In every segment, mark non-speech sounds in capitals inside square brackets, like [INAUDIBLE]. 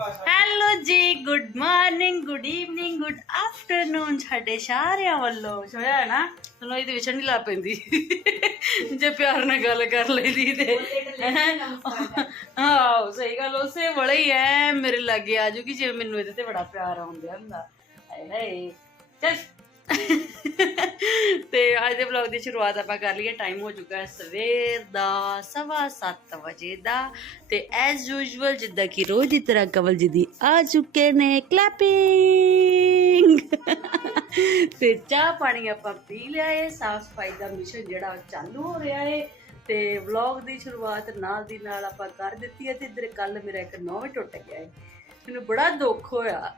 Hello ਜੀ good morning good evening good afternoon ਸਾਡੇ ਸਾਰਿਆਂ ਵੱਲੋਂ। ਸੋਇਆ ਨਾ? ਚਲੋ ਇਹਦੇ ਵਿੱਚ ਨਹੀਂ ਲਾ ਪੈਂਦੀ। ਜੇ ਪਿਆਰ ਨਾਲ ਗੱਲ ਕਰ ਲਈਦੀ ਤੇ। ਹਾਂ ਸਹੀ ਗੱਲ, ਉਸੇ ਵਲੇ ਹੀ ਐ, ਮੇਰੇ ਲਾਗੇ ਆ ਜੂਗੀ ਜੇ ਮੈਨੂੰ ਇਹਦੇ ਤੇ ਬੜਾ ਪਿਆਰ ਆਉਂਦਾ ਹੁੰਦਾ। ਹਾਏ ਹਾਏ। ਚੱਲ ਤੇ ਅੱਜ ਦੇ ਵਲੌਗ ਦੀ ਸ਼ੁਰੂਆਤ ਆਪਾਂ ਕਰ ਲਈਏ ਟਾਈਮ ਹੋ ਚੁੱਕਾ ਹੈ ਸਵੇਰ ਦਾ ਸਵਾ ਸੱਤ ਵਜੇ ਦਾ ਤੇ ਐਜ਼ ਯੂਜੂਅਲ ਜਿੱਦਾਂ ਕਿ ਰੋਜ਼ ਦੀ ਤਰ੍ਹਾਂ ਕਵਲ ਜੀ ਦੀ ਆ ਚੁੱਕੇ ਨੇ ਕਲੈਪਿੰਗ ਤੇ ਚਾਹ ਪਾਣੀ ਆਪਾਂ ਪੀ ਲਿਆ ਏ, ਸਾਫ਼ ਸਫ਼ਾਈ ਦਾ ਮਿਸ਼ਨ ਜਿਹੜਾ ਚਾਲੂ ਹੋ ਰਿਹਾ ਏ। ਤੇ ਵਲੌਗ ਦੀ ਸ਼ੁਰੂਆਤ ਨਾਲ ਦੀ ਨਾਲ ਆਪਾਂ ਕਰ ਦਿੱਤੀ ਹੈ ਤੇ ਇਧਰ ਕੱਲ ਮੇਰਾ ਇੱਕ ਨੌ ਟੁੱਟ ਗਿਆ ਏ। ਮੈਨੂੰ ਬੜਾ ਦੁੱਖ ਹੋਇਆ।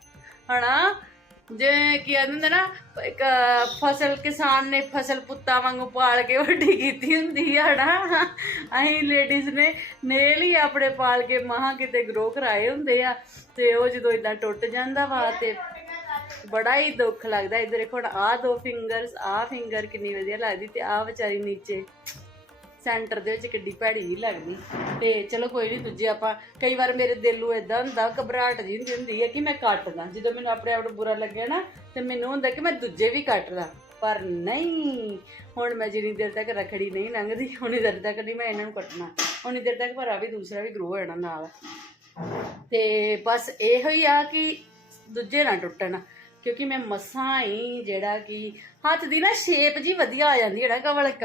ਹਨਾ? ਜੇ ਕੀ ਕਹਿੰਦੇ ਨਾ, ਇੱਕ ਫਸਲ ਕਿਸਾਨ ਨੇ ਫਸਲ ਪੁੱਤਾਂ ਵਾਂਗੂ ਪਾਲ ਕੇ ਵੱਡੀ ਕੀਤੀ ਹੁੰਦੀ ਆ ਹਨਾ ਅਸੀਂ ਲੇਡੀਜ਼ ਨੇ ਨੇਲ ਹੀ ਆਪਣੇ ਪਾਲ ਕੇ ਮਹਾ ਕਿਤੇ ਗਰੋ ਕਰਾਏ ਹੁੰਦੇ ਆ, ਤੇ ਉਹ ਜਦੋਂ ਇਦਾਂ ਟੁੱਟ ਜਾਂਦਾ ਵਾ ਤੇ ਬੜਾ ਹੀ ਦੁੱਖ ਲੱਗਦਾ। ਇਧਰ ਦੇਖੋ ਹੁਣ ਆਹ ਦੋ ਫਿੰਗਰਸ ਆਹ ਫਿੰਗਰ ਕਿੰਨੀ ਵਧੀਆ ਲੱਗਦੀ ਤੇ ਆਹ ਵਿਚਾਰੀ ਨੀਚੇ। ਸੈਂਟਰ ਦੇ ਵਿੱਚ ਕਿੱਡੀ ਭੈੜੀ ਨਹੀਂ ਲੱਗਦੀ। ਤੇ ਚਲੋ ਕੋਈ ਨਹੀਂ ਦੂਜੇ ਆਪਾਂ ਕਈ ਵਾਰ ਮੇਰੇ ਦਿਲ ਨੂੰ ਇਦਾਂ ਹੁੰਦਾ, ਘਬਰਾਹਟ ਜੀ ਹੁੰਦੀ ਹੁੰਦੀ ਹੈ ਕਿ ਮੈਂ ਕੱਟਦਾ। ਜਦੋਂ ਮੈਨੂੰ ਆਪਣੇ ਆਪ ਨੂੰ ਬੁਰਾ ਲੱਗੇ ਨਾ, ਤੇ ਮੈਨੂੰ ਹੁੰਦਾ ਕਿ ਮੈਂ ਦੂਜੇ ਵੀ ਕੱਟਦਾ। ਪਰ ਨਹੀਂ, ਹੁਣ ਮੈਂ ਜਿੰਨੀ ਦੇਰ ਤੱਕ ਰਖੜੀ ਨਹੀਂ ਲੰਘਦੀ ਉਨੀ ਦੇਰ ਤੱਕ ਨਹੀਂ ਮੈਂ ਇਹਨਾਂ ਨੂੰ ਕੱਟਣਾ। ਉਨੀ ਦੇਰ ਤੱਕ ਭਰਾ ਵੀ ਦੂਸਰਾ ਵੀ ਗਰੋ ਹੋ ਜਾਣਾ ਨਾਲ। ਤੇ ਬਸ ਇਹੋ ਹੀ ਆ ਕਿ ਦੂਜੇ ਨਾ ਟੁੱਟਣ, ਕਿਉਂਕਿ ਮੈਂ ਮਸਾਂ ਹੀ ਜਿਹੜਾ ਕਿ ਹੱਥ ਦੀ ਨਾ ਸ਼ੇਪ ਜੀ ਵਧੀਆ ਆ ਜਾਂਦੀ ਹੈ ਜਿਹੜਾ ਕਵਲਕ।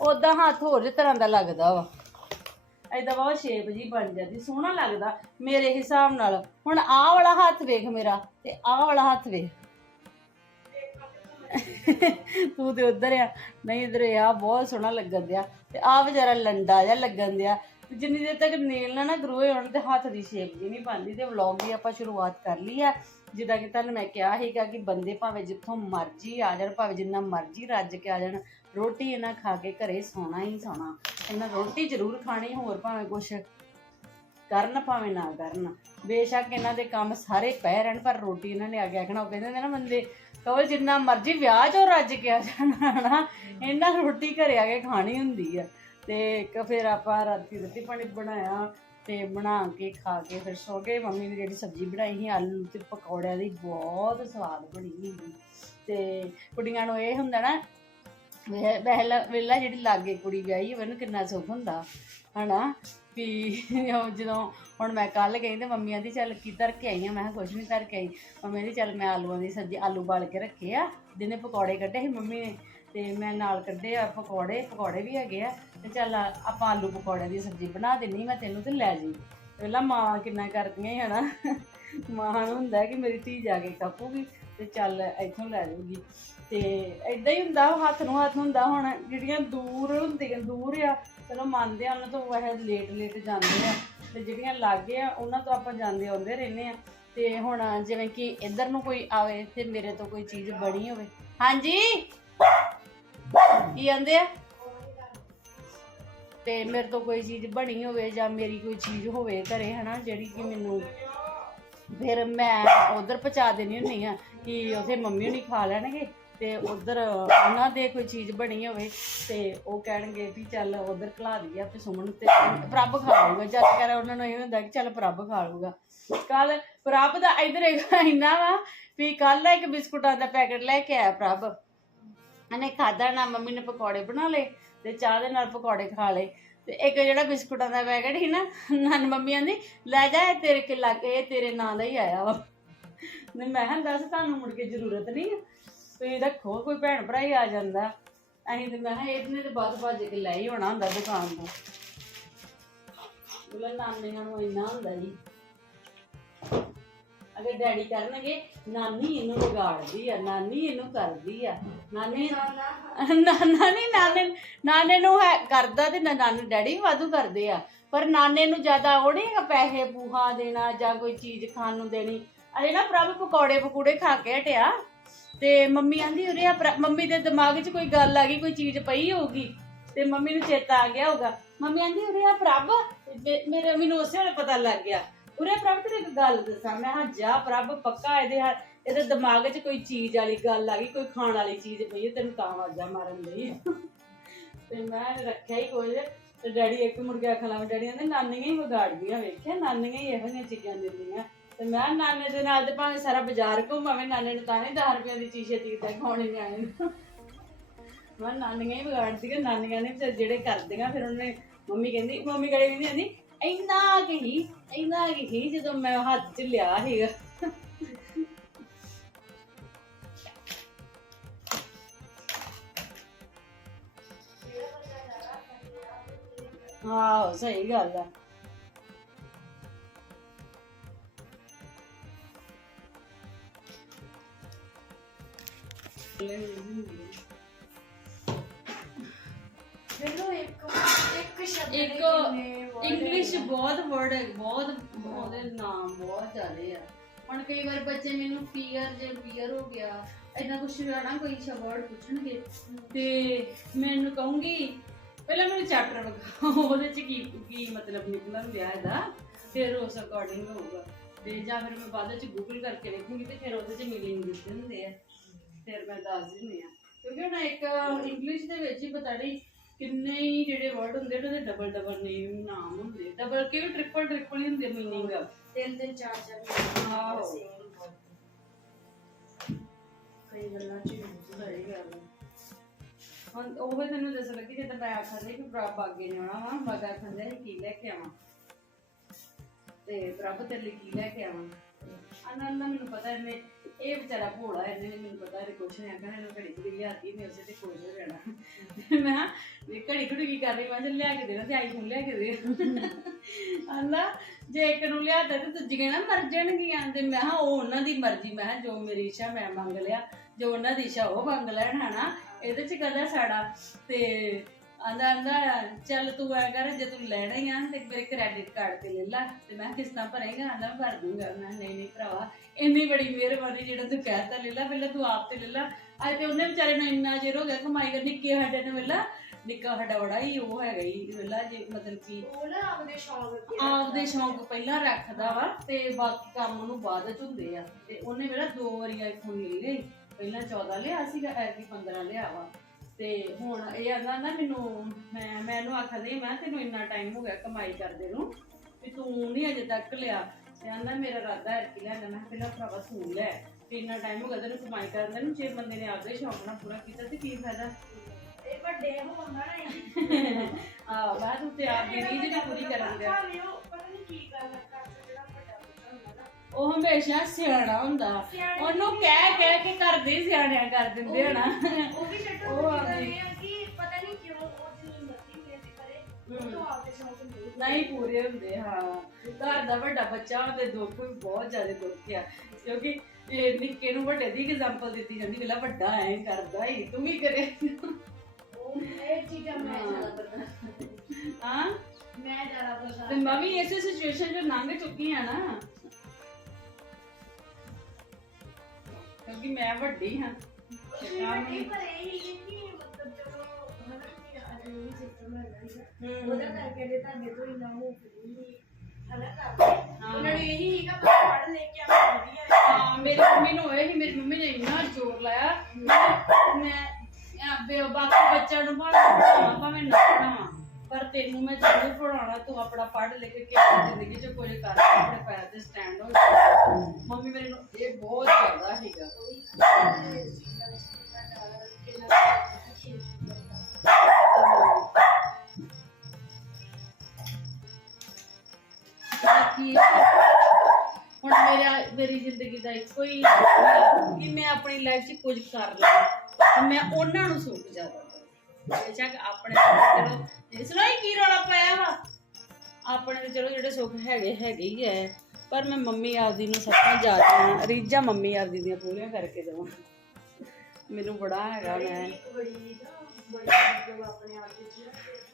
ਉਦਾਂ ਹੱਥ ਹੋਰ ਜਿਹੀ ਤਰ੍ਹਾਂ ਦਾ ਲੱਗਦਾ ਵਾ। ਐਦਾਂ ਵਾ ਸ਼ੇਪ ਜੀ ਬਣ ਜਾਂਦੀ, ਸੋਹਣਾ ਲੱਗਦਾ ਮੇਰੇ ਹਿਸਾਬ ਨਾਲ। ਹੁਣ ਆਹ ਵਾਲਾ ਹੱਥ ਵੇਖ ਮੇਰਾ ਤੇ ਆਹ ਵਾਲਾ ਹੱਥ ਵੇਖ। ਤੂੰ ਤੇ ਉਧਰ ਆ, ਨਹੀਂ ਇਧਰ ਆ ਬਹੁਤ ਸੋਹਣਾ ਲੱਗਣ ਦਿਆ। ਤੇ ਆ ਵਿਚਾਰਾ ਲੰਡਾ ਜਿਹਾ ਲੱਗਣ ਦਿਆ। ਜਿੰਨੀ ਦੇਰ ਤੱਕ ਨੇਲ ਨਾ ਨਾ ਗਰੋ ਹੋਣ ਤੇ ਹੱਥ ਦੀ ਸ਼ੇਪ ਜੀ ਨਹੀਂ ਬਣਦੀ। ਤੇ ਵਲੌਗ ਦੀ ਆਪਾਂ ਸ਼ੁਰੂਆਤ ਕਰ ਲਈ ਆ। ਜਿੱਦਾਂ ਕਿ ਤੁਹਾਨੂੰ ਮੈਂ ਕਿਹਾ ਸੀਗਾ ਕਿ ਬੰਦੇ ਭਾਵੇਂ ਜਿੱਥੋਂ ਮਰਜ਼ੀ ਆ ਜਾਣ, ਭਾਵੇਂ ਜਿੰਨਾ ਮਰਜ਼ੀ ਰੱਜ ਕੇ ਆ ਜਾਣ ਰੋਟੀ ਇਹਨਾਂ ਖਾ ਕੇ ਘਰੇ ਸੌਣਾ ਹੀ ਸੌਣਾ। ਇਹਨਾਂ ਰੋਟੀ ਜ਼ਰੂਰ ਖਾਣੀ, ਹੋਰ ਭਾਵੇਂ ਕੁਛ ਕਰਨ, ਭਾਵੇਂ ਨਾ ਕਰਨ। ਬੇਸ਼ੱਕ ਇਹਨਾਂ ਦੇ ਕੰਮ ਸਾਰੇ ਪੈ ਰਹਿਣ, ਪਰ ਰੋਟੀ ਇਹਨਾਂ ਨੇ ਆ ਕੇ ਆਖਣਾ, ਉਹ ਕਹਿੰਦੇ ਨੇ ਨਾ ਬੰਦੇ ਕਹੋ ਜਿੰਨਾ ਮਰਜ਼ੀ ਵਿਆਹ ਚੋਂ ਰੱਜ ਕੇ ਆ ਜਾਣਾ, ਹਨਾ? ਇਹਨਾਂ ਰੋਟੀ ਘਰੇ ਆ ਕੇ ਖਾਣੀ ਹੁੰਦੀ ਆ। ਤੇ ਇੱਕ ਫਿਰ ਆਪਾਂ ਰਾਤੀ ਰੋਟੀ ਪਾਣੀ ਬਣਾਇਆ, ਤੇ ਬਣਾ ਕੇ, ਖਾ ਕੇ, ਫਿਰ ਸੋ ਗਏ। ਮੰਮੀ ਨੇ ਜਿਹੜੀ ਸਬਜ਼ੀ ਬਣਾਈ ਸੀ, ਆਲੂ ਤੇ ਪਕੌੜਿਆਂ ਦੀ, ਬਹੁਤ ਸਵਾਦ ਬਣੀ ਸੀ। ਤੇ ਕੁੜੀਆਂ ਨੂੰ ਇਹ ਹੁੰਦਾ ਨਾ ਵੇ- ਪਹਿਲਾ ਵੇਲਾ ਜਿਹੜੀ ਲਾਗੇ ਕੁੜੀ ਵਿਆਹੀ ਹੋਵੇ ਉਹਨੂੰ ਕਿੰਨਾ ਸੁੱਖ ਹੁੰਦਾ। ਹਨਾ? ਵੀ ਉਹ ਜਦੋਂ ਹੁਣ ਮੈਂ ਕੱਲ ਗਈ ਤੇ ਮੰਮੀ ਆਂਦੀ ਚੱਲ ਕੀ ਧਰ ਕੇ ਆਈ ਆ, ਮੈਂ ਕਿਹਾ ਕੁਛ ਨਹੀਂ ਧਰ ਕੇ ਆਈ। ਮੰਮੀ ਆਂਦੀ ਚੱਲ ਮੈਂ ਆਲੂਆਂ ਦੀ ਸਬਜ਼ੀ ਆਲੂ ਬਾਲ ਕੇ ਰੱਖੇ ਆ ਦਿਨੇ ਪਕੌੜੇ ਕੱਢੇ ਸੀ ਮੰਮੀ ਨੇ। ਤੇ ਮੈਂ ਨਾਲ ਕੱਢੇ ਆ ਪਕੌੜੇ ਪਕੌੜੇ ਵੀ ਹੈਗੇ ਆ। ਤੇ ਚੱਲ ਆਪਾਂ ਆਲੂ ਪਕੌੜਿਆਂ ਦੀ ਸਬਜ਼ੀ ਬਣਾ ਦਿੰਨੀ ਮੈਂ ਤੈਨੂੰ ਤੇ ਲੈ ਜੀ ਪਹਿਲਾਂ ਮਾਂ ਕਿੰਨਾ ਕਰਦੀਆਂ ਹੈ ਹਨਾ? ਮਾਂ ਨੂੰ ਹੁੰਦਾ ਕਿ ਮੇਰੀ ਧੀ ਜਾ ਕੇ ਕੱਪੂਗੀ ਤੇ ਚੱਲ ਇੱਥੋਂ ਲੈ ਜਾਊਗੀ। ਤੇ ਇਦਾਂ ਹੀ ਹੁੰਦਾ ਹੱਥ ਨੂੰ ਹੱਥ ਹੁੰਦਾ ਹੁਣ, ਜਿਹੜੀਆਂ ਦੂਰ ਹੁੰਦੀਆਂ, ਦੂਰ ਆ, ਚਲੋ ਮੰਨਦੇ ਆ, ਉਹਨਾਂ ਤੋਂ ਵੈਸੇ ਲੇਟ ਲੇਟ ਜਾਂਦੇ ਆ। ਤੇ ਜਿਹੜੀਆਂ ਲਾਗੇ ਆ, ਉਹਨਾਂ ਤੋਂ ਆਪਾਂ ਜਾਂਦੇ ਆਉਂਦੇ ਰਹਿੰਦੇ ਆ। ਤੇ ਹੁਣ ਜਿਵੇਂ ਕਿ ਇੱਧਰ ਨੂੰ ਕੋਈ ਆਵੇ ਤੇ ਮੇਰੇ ਤੋਂ ਕੋਈ ਚੀਜ਼ ਬਣੀ ਹੋਵੇ। ਹਾਂਜੀ? ਕੀ ਆਂਦੇ ਆ? ਤੇ ਮੇਰੇ ਤੋਂ ਕੋਈ ਚੀਜ਼ ਬਣੀ ਹੋਵੇ ਜਾਂ ਮੇਰੀ ਕੋਈ ਚੀਜ਼ ਹੋਵੇ ਘਰੇ, ਹਨਾ, ਜਿਹੜੀ ਕਿ ਮੈਨੂੰ ਫਿਰ ਮੈਂ ਉਧਰ ਪਹੁੰਚਾ ਦੇਣੀ ਹੁੰਦੀ ਆ ਕਿ ਉਥੇ ਮੰਮੀ ਹੁਣੀ ਖਾ ਲੈਣਗੇ ਤੇ ਉਧਰ ਉਹਨਾਂ ਦੇ ਕੋਈ ਚੀਜ਼ ਬਣੀ ਹੋਵੇ ਤੇ ਉਹ ਕਹਿਣਗੇ ਵੀ ਚੱਲ ਉਧਰ ਖਲਾ ਦਈਏ ਤੇ ਸੁਮਨ ਤੇ ਪ੍ਰਭ ਖਾ ਲਊਗਾ। ਜਦ ਕਰ ਉਹਨਾਂ ਨੂੰ ਇਹ ਹੁੰਦਾ ਕਿ ਚੱਲ ਪ੍ਰਭ ਖਾ ਲਊਗਾ। ਕੱਲ ਪ੍ਰਭ ਦਾ ਇਧਰ ਇੰਨਾ ਵਾ ਵੀ ਕੱਲ ਇੱਕ ਬਿਸਕੁਟਾਂ ਦਾ ਪੈਕੇਟ ਲੈ ਕੇ ਆਇਆ ਪ੍ਰਭ। ਇਹਨੇ ਖਾਦਾ ਨਾ ਮੰਮੀ ਨੇ ਪਕੌੜੇ ਬਣਾ ਲਏ ਤੇ ਚਾਹ ਦੇ ਨਾਲ ਪਕੌੜੇ ਖਾ ਲਏ। ਤੇ ਇੱਕ ਜਿਹੜਾ ਬਿਸਕੁਟਾਂ ਦਾ ਪੈਕੇਟ ਸੀ ਨਾ, ਨਨ ਮੰਮੀ ਆਂਦੀ, ਲੈ ਜਾ, ਇਹ ਤੇਰੇ ਕੇ ਲੱਗੇ, ਇਹ ਤੇਰੇ ਨਾਂ ਦਾ ਹੀ ਆਇਆ ਵਾ। ਨੇ ਮੈਂ ਕਿਹਾ, ਦੱਸ ਤੁਹਾਨੂੰ ਮੁੜ ਕੇ ਜ਼ਰੂਰਤ ਨਹੀਂ ਹੈ। ਤੁਸੀਂ ਰੱਖੋ, ਕੋਈ ਭੈਣ ਭਰਾ ਹੀ ਆ ਜਾਂਦਾ। ਅਸੀਂ ਤੇ ਮੈਂ ਕਿਹਾ ਇਹਨੇ ਤੇ ਬਾਅਦ ਭੱਜ ਕੇ ਲੈ ਹੀ ਹੋਣਾ ਹੁੰਦਾ ਦੁਕਾਨ ਤੋਂ। ਬੋਲਾ ਨਾਨੀਆਂ ਨੂੰ ਇੰਨਾ ਹੁੰਦਾ ਜੀ। ਅਗਰ ਡੈਡੀ ਕਰਨਗੇ ਨਾਨੀ ਇਹਨੂੰ ਵਿਗਾੜਦੀ ਆ ਨਾਨੀ ਇਹਨੂੰ ਕਰਦੀ ਆ। ਨਾਨੀ [LAUGHS] ਨਾਨਾ ਨਹੀਂ ਨਾਨੇ ਨਾਨੇ ਨੂੰ ਹੈ ਕਰਦਾ ਤੇ ਨਾਨੇ ਡੈਡੀ ਵਾਧੂ ਕਰਦੇ ਆ। ਪਰ ਨਾਨੇ ਨੂੰ ਜ਼ਿਆਦਾ ਉਹ ਨਹੀਂ ਹੈਗਾ ਪੈਸੇ ਪੂਹਾ ਦੇਣਾ ਜਾਂ ਕੋਈ ਚੀਜ਼ ਖਾਣ ਨੂੰ ਦੇਣੀ। ਅਰੇ ਨਾ ਪ੍ਰਭ ਪਕੌੜੇ ਪਕੂੜੇ ਖਾ ਕੇ ਹਟਿਆ। ਤੇ ਮੰਮੀ ਆਂਦੀ ਉਰੇ ਆ ਮੰਮੀ ਦੇ ਦਿਮਾਗ 'ਚ ਕੋਈ ਗੱਲ ਆ ਗਈ ਕੋਈ ਚੀਜ਼ ਪਈ ਹੋਊਗੀ। ਤੇ ਮੰਮੀ ਨੂੰ ਚੇਤਾ ਆ ਗਿਆ ਹੋਊਗਾ। ਮੰਮੀ ਆਂਦੀ ਉਰੇ ਆ ਪ੍ਰਭ ਮੇਰੇ ਮੈਨੂੰ ਉਸੇ ਵੇਲੇ ਪਤਾ ਲੱਗ ਗਿਆ। ਉਰੇ ਪ੍ਰਭ ਤੇਰੇ ਇੱਕ ਗੱਲ ਦੱਸਾਂ, ਮੈਂ ਹਾਂ ਜਾ ਪ੍ਰਭ, ਪੱਕਾ ਇਹਦੇ ਹੱਥ ਇਹਦੇ ਦਿਮਾਗ 'ਚ ਕੋਈ ਚੀਜ਼ ਵਾਲੀ ਗੱਲ ਆ ਗਈ, ਕੋਈ ਖਾਣ ਵਾਲੀ ਚੀਜ਼ ਪਈ ਹੈ ਤੈਨੂੰ ਤਾਂ ਆਵਾਜ਼ਾਂ ਮਾਰਨ ਲਈ ਤੇ ਮੈਂ ਰੱਖਿਆ ਹੀ ਕੋਈ ਤੇ ਡੈਡੀ ਇੱਕ ਮੁੜ ਕੇ ਆਖਣ ਲੱਗ ਡੈਡੀ ਕਹਿੰਦੇ ਨਾਨੀਆਂ ਹੀ ਵਿਗਾੜਦੀਆਂ, ਵੇਖਿਆ, ਨਾਨੀਆਂ ਹੀ ਇਹੋ ਜਿਹੀਆਂ ਚੀਜ਼ਾਂ ਦਿੰਦੀਆਂ। ਤੇ ਮੈਂ ਕਿਹਾ ਨਾਨੇ ਦੇ ਨਾਲ ਤੇ ਭਾਵੇਂ ਸਾਰਾ ਬਾਜ਼ਾਰ ਘੁੰਮਾਵੇਂ, ਨਾਨੇ ਨੂੰ ਤਾਂ ਨਹੀਂ 10 ਰੁਪਏ ਦੀ ਚੀਜ਼ ਛੇਤੀ ਕਿਤੇ ਨਿਆਣੇ ਨੂੰ। ਮੈਂ ਕਿਹਾ ਨਾਨੀਆਂ ਹੀ ਵਿਗਾੜਦੀਆਂ, ਨਾਨੀਆਂ ਨੇ ਵਿਚਾਰੇ ਜਿਹੜੇ ਕਰਦੀਆਂ, ਫਿਰ ਉਹਨੇ ਮੰਮੀ ਕਹਿੰਦੀ, ਮੰਮੀ ਕਹੇ ਕਹਿੰਦੀ ਕਹਿੰਦੀ ਇੰਨਾ ਕਿ ਹੀ ਇੰਨਾ ਕਿ ਹੀ ਜਦੋਂ ਮੈਂ ਹੱਥ 'ਚ ਲਿਆ ਸੀਗਾ। ਆਹੋ ਸਹੀ ਗੱਲ ਆ। ਮੈਨੂੰ ਇੱਕ ਇੱਕ ਸ਼ਬਦ ਇੱਕ ਇੰਗਲਿਸ਼ ਬਹੁਤ ਵਰਡ ਬਹੁਤ ਉਹਦੇ ਨਾਮ ਬਹੁਤ ਜ਼ਿਆਦੇ ਆ। ਹੁਣ ਕਈ ਵਾਰ ਬੱਚੇ ਮੈਨੂੰ ਫੀਅਰ ਜੇ ਫੀਅਰ ਹੋ ਗਿਆ ਇਦਾਂ ਕੁਝ ਨਾ ਕੋਈ ਵਰਡ ਪੁੱਛਣਗੇ, ਤੇ ਮੈਨੂੰ ਕਹੂੰਗੀ, ਪਹਿਲਾਂ ਮੈਨੂੰ ਚੈਪਟਰ ਵਿਖਾਓ, ਉਹਦੇ ਚ ਕੀ ਕੀ ਮਤਲਬ ਨਿਕਲਣ ਦਿਆ ਇਹਦਾ ਫਿਰ ਉਸ ਅਕੋਰਡਿੰਗ ਹੋਊਗਾ। ਤੇ ਜਾਂ ਫਿਰ ਮੈਂ ਬਾਅਦ ਵਿੱਚ ਗੂਗਲ ਕਰਕੇ ਵੇਖੂੰਗੀ ਤੇ ਫਿਰ ਉਹਦੇ ਚ ਮੀਨਿੰਗ ਦਿੱਤੇ ਹੁੰਦੇ ਆ। ਫਿਰ ਮੈਂ ਦੱਸ ਦਿੰਦੀ ਆ। ਕਿਉਂਕਿ ਹੁਣ ਇੱਕ ਇੰਗਲਿਸ਼ ਦੇ ਵਿੱਚ ਹੀ ਪਤਾ ਨਹੀਂ ਕਿੰਨੇ ਹੀ ਜਿਹੜੇ ਵਰਡ ਹੁੰਦੇ ਨੇ ਉਹਦੇ ਡਬਲ ਡਬਲ ਨੇਮ ਨਾਮ ਹੁੰਦੇ ਡਬਲ ਕਿ ਟ੍ਰਿਪਲ ਟ੍ਰਿਪਲ ਹੀ ਹੁੰਦੇ ਮੀਨਿੰਗ ਤਿੰਨ ਤਿੰਨ ਚਾਰ ਚਾਰ ਆਹੋ। same ਕਈ ਗੱਲਾਂ ਚ use ਸਹੀ ਗੱਲ। ਹੈ। ਹੁਣ ਉਹ ਵੀ ਤੈਨੂੰ ਦੱਸ ਲੱਗੀ ਜਦੋਂ ਮੈਂ ਆਖਣ ਕਿ ਪ੍ਰਭ ਅੱਗੇ ਜਾਣਾ ਵਾ ਮਗਾ ਖੰਦੇ ਕੀ ਲੈ ਕੇ ਆਵਾਂ। ਤੇ ਪ੍ਰਭ ਤੇਰੇ ਲਈ ਕੀ ਲੈ ਕੇ ਆਵਾਂ? ਅਨੰਦ ਮੈਨੂੰ ਪਤਾ ਇਹਨੇ ਇਹ ਵਿਚਾਰਾ ਭੋਲਾ ਇਹਨੇ ਨੀ ਮੈਨੂੰ ਪਤਾ ਇਹ ਕੁਛ ਨਹੀਂ ਆਖਣਾ ਇਹਨੂੰ ਘੜੀ ਘੜੀ ਲਿਆਤੀ ਮੈਂ ਉਸੇ ਤੇ ਖੁਸ਼ ਹੋ ਜਾਣਾ। ਤੇ ਮੈਂ ਕਿਹਾ, ਵੀ ਘੜੀ ਘੜੀ ਕੀ ਕਰ ਰਹੀ ਮੈਂ ਕਿਹਾ ਲਿਆ ਕੇ ਦੇਣਾ ਤੇ ਆਈਫੋਨ ਲਿਆ ਕੇ ਦੇ। ਆਂਦਾ ਜੇ ਇੱਕ ਨੂੰ ਲਿਆਦਾ ਤੇ ਦੂਜੀਆਂ ਨਾ ਮਰ ਜਾਣਗੀਆਂ। ਤੇ ਮੈਂ ਕਿਹਾ ਉਹ ਉਹਨਾਂ ਦੀ ਮਰਜ਼ੀ। ਮੈਂ ਕਿਹਾ ਜੋ ਮੇਰੀ ਇੱਛਾ ਮੈਂ ਮੰਗ ਲਿਆ। ਜੋ ਉਹਨਾਂ ਦੀ ਇੱਛਾ ਉਹ ਮੰਗ ਲੈਣ ਹਨਾ। ਇਹਦੇ ਚ ਗੱਲ ਹੈ ਸਾਡਾ ਤੇ ਆਂਦਾ ਆਂਦਾ ਚੱਲ ਤੂੰ ਐ ਕਰ ਜੇ ਤੂੰ ਲੈਣਾ ਹੀ ਆ ਤੇ ਮੇਰੇ ਕ੍ਰੈਡਿਟ ਕਾਰਡ ਤੇ ਲੈ ਲੈ ਤੇ ਮੈਂ ਕਿਸ ਤਰ੍ਹਾਂ ਭਰੇਗਾ? ਆਂਦਾ ਮੈਂ ਭਰ ਦੂੰਗਾ। ਮੈਂ ਨਹੀਂ ਨਹੀਂ ਭਰਾਵਾ ਇੰਨੀ ਬੜੀ ਮਿਹਰਬਾਨੀ ਜਿਹੜਾ ਤੂੰ ਕਹਿਤਾ ਲੈ ਲੈ ਪਹਿਲਾਂ ਤੂੰ ਆਪ ਤੇ ਲੈ ਲੈ। ਅੱਜ ਤੇ ਉਹਨੇ ਵਿਚਾਰੇ ਨੂੰ ਇੰਨਾ ਚਿਰ ਹੋ ਗਿਆ ਕਮਾਈ ਕਰ ਨਿੱਕੇ ਸਾਡੇ ਨੂੰ ਵੇਲਾ ਨਿੱਕਾ ਸਾਡਾ ਬੜਾ ਹੀ ਉਹ ਹੈਗਾ ਹੀ ਵੇਲਾ ਜੇ ਮਤਲਬ ਕਿ ਉਹ ਨਾ ਆਪਦੇ ਸ਼ੌਂਕ ਆਪਦੇ ਸ਼ੌਂਕ ਪਹਿਲਾਂ ਰੱਖਦਾ ਵਾ ਤੇ ਬਾਕੀ ਕੰਮ ਉਹਨੂੰ ਬਾਅਦ ਚ ਹੁੰਦੇ ਆ। ਤੇ ਉਹਨੇ ਮੇਰਾ ਦੋ ਵਾਰੀ ਆਈਫੋਨ ਲੈ ਲਏ ਪਹਿਲਾਂ 14 ਲਿਆ ਸੀਗਾ ਐਰਕੀ 15 ਲਿਆ ਵਾ। ਤੇ ਹੁਣ ਇਹ ਆਂਦਾ ਨਾ ਮੈਨੂੰ ਮੈਂ ਮੈਂ ਇਹਨੂੰ ਆਖਦੀ ਮੈਂ ਤੈਨੂੰ ਇੰਨਾ ਟਾਈਮ ਹੋ ਗਿਆ ਕਮਾਈ ਕਰਦੇ ਨੂੰ ਵੀ ਤੂੰ ਨਹੀਂ ਅਜੇ ਤੱਕ ਲਿਆ। ਤੇ ਆਂਦਾ ਮੇਰਾ ਇਰਾਦਾ ਐਰਕੀ ਲੈਣਾ ਮੈਂ ਪਹਿਲਾਂ ਭਰਾਵਾ ਤੂੰ ਲੈ ਤੇ ਇੰਨਾ ਟਾਈਮ ਹੋ ਗਿਆ ਤੈਨੂੰ ਕਮਾਈ ਕਰਦੇ ਨੂੰ ਜੇ ਬੰਦੇ ਨੇ ਆਪਦੇ ਸ਼ੌਂਕ ਨਾਲ ਪੂਰਾ ਕੀਤਾ ਤੇ ਕੀ ਫਾਇਦਾ? ਇਹ ਵੱਡੇ ਹੋਣ ਦਾ ਨਾ। ਆ ਬਾਅਦ ਉੱਤੇ ਆਪ ਦੀ ਨਹੀਂ ਪੂਰੀ ਕਰਨ ਦੇ ਪਤਾ ਨਹੀਂ ਕੀ ਗੱਲ ਉਹ ਹਮੇਸ਼ਾ ਸਿਆਣਾ ਹੁੰਦਾ। ਸਿਆਣੇ ਉਹਨੂੰ ਕਹਿ ਕਹਿ ਕੇ ਕਰਦੇ ਸਿਆਣਿਆਂ ਕਰ ਦਿੰਦੇ ਹੋਣਾ ਉਹ ਵੀ ਛੱਡੋ ਉਹ ਆ ਕਿ ਪਤਾ ਨਹੀਂ ਕਿਉਂ ਉਹ ਜਿੰਨੀ ਮਰਜ਼ੀ ਮਿਹਨਤ ਕਰੇ ਉਹ ਤੋਂ ਆਪਦੇ ਸ਼ੌਂਕ ਨਹੀਂ ਨਹੀਂ ਪੂਰੇ ਹੁੰਦੇ ਹਾਂ। ਘਰ ਦਾ ਵੱਡਾ ਬੱਚਾ ਉਹਦੇ ਦੁੱਖ ਵੀ ਬਹੁਤ ਜ਼ਿਆਦਾ ਦੁੱਖ ਆ। ਕਿਉਂਕਿ ਇਹ ਨਿੱਕੇ ਨੂੰ ਵੱਡੇ ਦੀ ਐਗਜ਼ਾਮਪਲ ਦਿੱਤੀ ਜਾਂਦੀ ਵੇਲਾ ਵੱਡਾ ਐ ਕਰਦਾ ਹੀ ਤੂੰ ਵੀ ਕਰੇ। ਉਹ ਇਹ ਚੀਜ਼ਾਂ ਮੈਂ ਜ਼ਿਆਦਾ ਬਰਦਾਸ਼ਤ ਹਾਂ। ਮੈਂ ਜ਼ਿਆਦਾ ਬਰਦਾਸ਼ਤ ਤੇ ਮੈਂ ਵੀ ਇਸੇ ਸਿਚੁਏਸ਼ਨ 'ਚ ਲੰਘ ਚੁੱਕੀ ਆ ਨਾ। ਕਿਉਂਕਿ ਮੈਂ ਵੱਡੀ ਹਾਂ ਵੱਡੀ ਪਰ ਇਹ ਹੀ ਹੈ ਕਿ ਮਤਲਬ ਜਦੋਂ ਹਨਾ ਕਿ ਅੱਜ ਵੀ ਸਿਸਟਮ ਹੈਗਾ ਸੀਗਾ ਹਮ। ਉਹਦਾ ਕਰਕੇ ਦੇ ਤੁਹਾਡੇ ਤੋਂ ਇੰਨਾ ਹੋ ਨਹੀਂ ਹਨਾ ਕਰਦੇ ਹਾਂ। ਉਹਨਾਂ ਨੂੰ ਇਹੀ ਹੀਗਾ ਬਸ ਪੜ੍ਹ ਲੈ ਕੇ ਆਪਾਂ ਵਧੀਆ ਹਾਂ ਮੇਰੀ ਮੰਮੀ ਨੂੰ ਇਹ ਸੀ ਮੇਰੀ ਮੰਮੀ ਨੇ ਇੰਨਾ ਜ਼ੋਰ ਲਾਇਆ ਮੈਂ- ਬਾਕੀ ਬੱਚਿਆਂ ਨੂੰ ਭਾਵੇਂ ਨਾ ਪੜਾਵਾਂ ਪਰ ਤੈਨੂੰ ਮੈਂ ਜ਼ਰੂਰ ਪੜਾਉਣਾ ਤੂੰ ਆਪਣਾ ਪੜ੍ਹ ਲਿਖ ਕੇ ਮੇਰਾ ਜ਼ਿੰਦਗੀ ਦਾ ਇੱਕੋ ਹੀ ਕਿ ਮੈਂ ਆਪਣੀ ਲਾਈਫ 'ਚ ਕੁਝ ਕਰ ਲਾਂ। ਤੇ ਮੈਂ ਉਹਨਾਂ ਨੂੰ ਸੁੱਖ ਕਰਾਂ ਬੇਸ਼ੱਕ ਆਪਣੇ ਚਲੋ ਇਸ ਲਈ ਕੀ ਰੌਲਾ ਪਾਇਆ ਵਾ? ਆਪਣੇ ਤੇ ਚਲੋ ਜਿਹੜੇ ਸੁੱਖ ਹੈਗੇ ਹੈਗੇ ਹੀ ਐ ਪਰ ਮੈਂ ਮੰਮੀ ਆਪਦੀ ਨੂੰ ਸਭ ਤੋਂ ਜ਼ਿਆਦਾ ਰੀਝਾਂ ਮੰਮੀ ਆਪਦੀ ਦੀਆਂ ਪੂਰੀਆਂ ਕਰਕੇ ਦੇਵਾਂ। ਮੈਨੂੰ ਬੜਾ ਹੈਗਾ ਮੈਂ। ਬੜੀ ਬੜੀ ਮਤਲਬ ਆਪਣੇ ਆਪ ਵਿੱਚ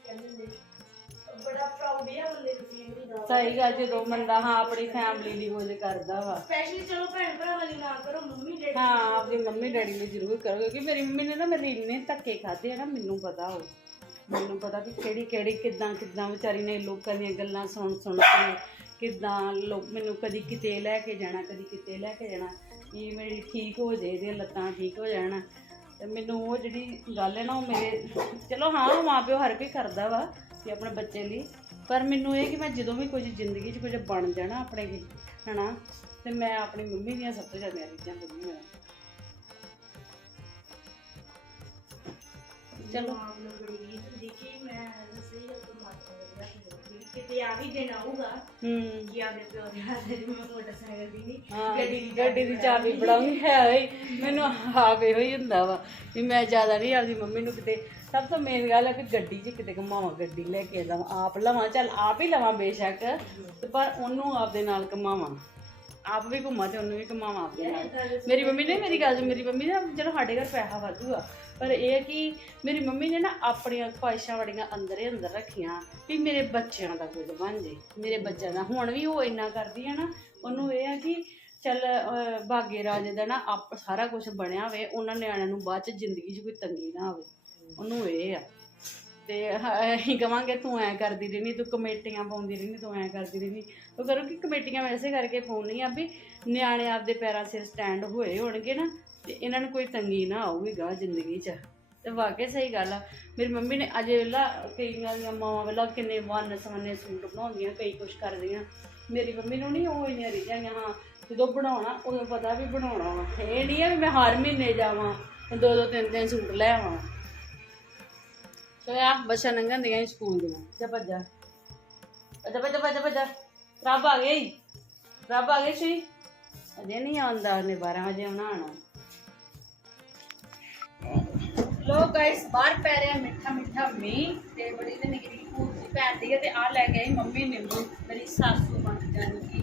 ਕਹਿੰਦੇ ਨੇ ਬੜਾ ਪ੍ਰਾਊਡ ਹੈ ਬੰਦੇ ਨੂੰ ਫੀਲ ਹੁੰਦਾ ਸਹੀ ਗੱਲ ਜਦੋਂ ਬੰਦਾ ਹਾਂ ਆਪਣੀ ਫੈਮਿਲੀ ਲਈ ਕੁਝ ਕਰਦਾ ਵਾ। ਸਪੈਸ਼ਲੀ ਚਲੋ ਭੈਣ ਭਰਾਵਾਂ ਲਈ ਨਾ ਕਰੋ ਮੰਮੀ ਡੈਡੀ। ਹਾਂ ਆਪਣੀ ਮੰਮੀ ਡੈਡੀ ਲਈ ਜ਼ਰੂਰ ਕਰੋ ਕਿਉਂਕਿ ਮੇਰੀ ਮੰਮੀ ਨੇ ਨਾ ਮੇਰੇ ਇੰਨੇ ਧੱਕੇ ਖਾਦੇ ਆ ਨਾ ਮੈਨੂੰ ਪਤਾ ਹੋ ਮੈਨੂੰ ਪਤਾ ਵੀ ਕਿਹੜੀ ਕਿਹੜੀ ਕਿੱਦਾਂ ਕਿੱਦਾਂ ਵਿਚਾਰੀ ਨੇ ਲੋਕਾਂ ਦੀਆਂ ਗੱਲਾਂ ਸੁਣ ਸੁਣ ਕੇ ਕਿੱਦਾਂ ਲੋਕ ਮੈਨੂੰ ਕਦੀ ਕਿਤੇ ਲੈ ਕੇ ਜਾਣਾ ਕਦੀ ਕਿਤੇ ਲੈ ਕੇ ਜਾਣਾ। ਇਹ ਮੇਰੀ ਠੀਕ ਹੋ ਜੇ ਇਹਦੀਆਂ ਲੱਤਾਂ ਠੀਕ ਹੋ ਜਾਣ। ਤੇ ਮੈਨੂੰ ਉਹ ਜਿਹੜੀ ਗੱਲ ਹੈ ਨਾ ਉਹ ਮੇਰੇ ਚਲੋ ਹਾਂ ਉਹ ਮਾਂ ਪਿਓ ਹਰ ਕੋਈ ਕਰਦਾ ਵਾ। ਕਿ ਆਪਣੇ ਬੱਚੇ ਲਈ। ਪਰ ਮੈਨੂੰ ਇਹ ਕਿ ਮੈਂ ਜਦੋਂ ਵੀ ਕੁਝ ਜ਼ਿੰਦਗੀ 'ਚ ਕੁਝ ਬਣ ਜਾਣਾ ਆਪਣੇ ਲਈ ਹਨਾ ਤੇ ਮੈਂ ਆਪਣੀ ਮੰਮੀ ਦੀਆਂ ਸਭ ਤੋਂ ਜ਼ਿਆਦਾ ਚੀਜ਼ਾਂ ਕਰੂੰਗੀ ਚਲੋ। ਆਪ ਨੂੰ ਬੜੀ ਰੀਝ ਹੁੰਦੀ ਕਿ ਮੈਂ ਸਹੀ ਗੱਲ ਤੋਂ ਕਿਤੇ ਆ ਵੀ ਦਿਨ ਆਊਗਾ ਹੂੰ। ਕਿ ਆਦੇ ਪਿਓ ਦੇ ਹੱਥ ਦੇ ਮੈਂ ਮੋਟਰਸਾਈਕਲ ਦੀ ਨਹੀਂ ਗੱਡੀ ਦੀ ਗੱਡੀ ਦੀ ਚਾਬੀ ਫੜਾਉਂਗੀ ਹੈ ਮੈਨੂੰ ਆਪ ਇਹੋ ਹੀ ਹੁੰਦਾ ਵਾ ਵੀ ਮੈਂ ਜ਼ਿਆਦਾ ਨਹੀਂ ਆਪਦੀ ਮੰਮੀ ਨੂੰ ਕਿਤੇ ਸਭ ਤੋਂ ਮੇਨ ਗੱਲ ਹੈ ਕਿ ਗੱਡੀ 'ਚ ਕਿਤੇ ਘਮਾਵਾਂ ਗੱਡੀ ਲੈ ਕੇ ਲਵਾਂ ਆਪ ਲਵਾਂ ਚੱਲ ਆਪ ਹੀ ਲਵਾਂ ਬੇਸ਼ੱਕ ਪਰ ਉਹਨੂੰ ਆਪਦੇ ਨਾਲ ਘਮਾਵਾਂ। ਆਪ ਵੀ ਘੁੰਮਾਂ ਤੇ ਉਹਨੂੰ ਵੀ ਘੁਮਾਵਾਂ ਆਪਦੇ ਨਾਲ। ਮੇਰੀ ਮੰਮੀ ਨੇ ਮੇਰੀ ਗੱਲ ਮੇਰੀ ਮੰਮੀ ਨੇ ਜਦੋਂ ਸਾਡੇ ਘਰ ਪੈਸਾ ਵਾਧੂ ਪਰ ਇਹ ਹੈ ਕਿ ਮੇਰੀ ਮੰਮੀ ਨੇ ਨਾ ਆਪਣੀਆਂ ਖੁਆਇਸ਼ਾਂ ਬੜੀਆਂ ਅੰਦਰ ਹੀ ਅੰਦਰ ਰੱਖੀਆਂ ਵੀ ਮੇਰੇ ਬੱਚਿਆਂ ਦਾ ਕੁਝ ਬਣ ਜੇ ਮੇਰੇ ਬੱਚਿਆਂ ਦਾ। ਹੁਣ ਵੀ ਉਹ ਇੰਨਾ ਕਰਦੀ ਹੈ ਨਾ ਉਹਨੂੰ ਇਹ ਆ ਕਿ ਚੱਲ ਅਹ, ਰਾਜੇ ਦਾ ਨਾ ਆਪ ਸਾਰਾ ਕੁਝ ਬਣਿਆ ਹੋਵੇ ਉਹਨਾਂ ਨਿਆਣਿਆਂ ਨੂੰ ਬਾਅਦ ਚ ਜ਼ਿੰਦਗੀ 'ਚ ਕੋਈ ਤੰਗੀ ਨਾ ਆਵੇ। ਉਹਨੂੰ ਇਹ ਆ। ਤੇ ਹ- ਅਸੀਂ ਕਵਾਂਗੇ ਤੂੰ ਐ ਕਰਦੀ ਰਹਿਨੀ, ਤੂੰ ਕਮੇਟੀਆਂ ਪਾਉਂਦੀ ਰਹਿਨੀ, ਤੂੰ ਐ ਕਰਦੀ ਰਹਿਨੀ। ਉਹ ਕਰੋ ਕਿ ਕਮੇਟੀਆਂ ਵੈਸੇ ਕਰਕੇ ਪਾਉਣੀਆਂ ਵੀ ਨਿਆਣੇ ਆਪਦੇ ਪੈਰਾਂ 'ਸਿਰ ਸਟੈਂਡ ਹੋਏ ਹੋਣਗੇ ਨਾ, ਤੇ ਇਹਨਾਂ ਨੂੰ ਕੋਈ ਤੰਗੀ ਨਾ ਆਊਗੀ ਗਾ ਜ਼ਿੰਦਗੀ 'ਚ। ਤੇ ਵਾਕਿਆ ਸਹੀ ਗੱਲ ਆ। ਮੇਰੀ ਮੰਮੀ ਨੇ ਅਜੇ ਵੇਲਾ ਕਈਆਂ ਦੀਆਂ ਮਾਵਾਂ ਵੇਲਾ ਕਿੰਨੇ ਵੰਨ ਸਵੰਨੇ ਸੂਟ ਬਣਾਉਂਦੀਆਂ, ਕਈ ਕੁਛ ਕਰਦੀਆਂ। ਮੇਰੀ ਮੰਮੀ ਨੂੰ ਨਹੀਂ ਉਹ ਇੰਨੀਆਂ ਰੀਝਾਂ ਹਾਂ, ਜਦੋਂ ਬਣਾਉਣਾ, ਉਦੋਂ ਪਤਾ ਵੀ ਬਣਾਉਣਾ ਵਾ। ਇਹ ਨਹੀਂ ਆ ਵੀ ਮੈਂ ਹਰ ਮਹੀਨੇ ਜਾਵਾਂ ਦੋ ਦੋ ਤਿੰਨ ਤਿੰਨ ਸੂਟ ਲੈ ਆਵਾਂ। ਸੋ ਆ ਬੱਚਾ ਨੰਗਨ ਦੀਆਂ ਸਕੂਲ ਦੀਆਂ। ਜਾ ਭੱਜਾ। ਭੱਜਾ ਭੱਜਾ ਭੱਜਾ ਭੱਜਾ। ਰੱਬ ਆ ਗਈ ਰੱਬ ਆ ਗਈ ਸੀ ਅਜੇ ਨਹੀਂ ਆਉਂਦਾ, ਉਹਨੇ 12 ਵਜੇ ਆਉਣਾ ਆਣਾ ਲੋ ਗਾਇਸ ਬਾਹਰ ਪੈ ਰਿਹਾ ਮਿੱਠਾ ਮਿੱਠਾ ਮੀਂਹ ਤੇ ਬੜੀ ਤੇ ਨਿੱਕੀ ਨਿੱਕੀ ਭੂਤ ਪੈਂਦੀ ਹੈ ਤੇ ਆ ਲੈ ਕੇ ਮੰਮੀ ਨਿੰਬੂ, ਮੇਰੀ ਸਾਸੂ ਬਣ ਜਾਣਗੀ